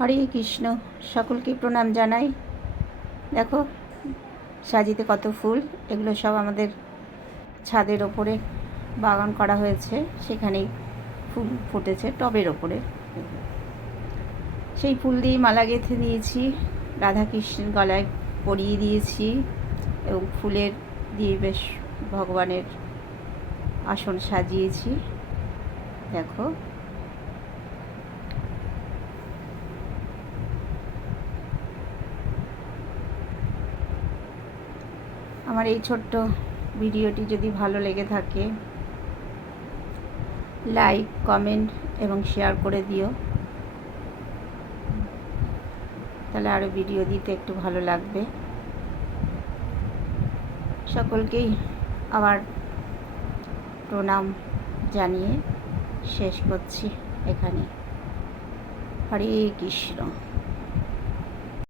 হরে কৃষ্ণ। সকলকে প্রণাম জানাই। দেখো সাজিতে কত ফুল, এগুলো সব আমাদের ছাদের ওপরে বাগান করা হয়েছে, সেখানেই ফুল ফুটেছে টবের ওপরে। সেই ফুল দিয়ে মালা গেঁথে নিয়েছি, রাধাকৃষ্ণের গলায় পরিয়ে দিয়েছি এবং ফুলের দিয়ে বেশ ভগবানের আসন সাজিয়েছি। দেখো আমার এই ছোট্ট ভিডিওটি যদি ভালো লেগে থাকে লাইক, কমেন্ট এবং শেয়ার করে দিও, তাহলে আরও ভিডিও দিতে একটু ভালো লাগবে। সকলকেই আবার প্রণাম জানিয়ে শেষ করছি এখানে। হরে কৃষ্ণ।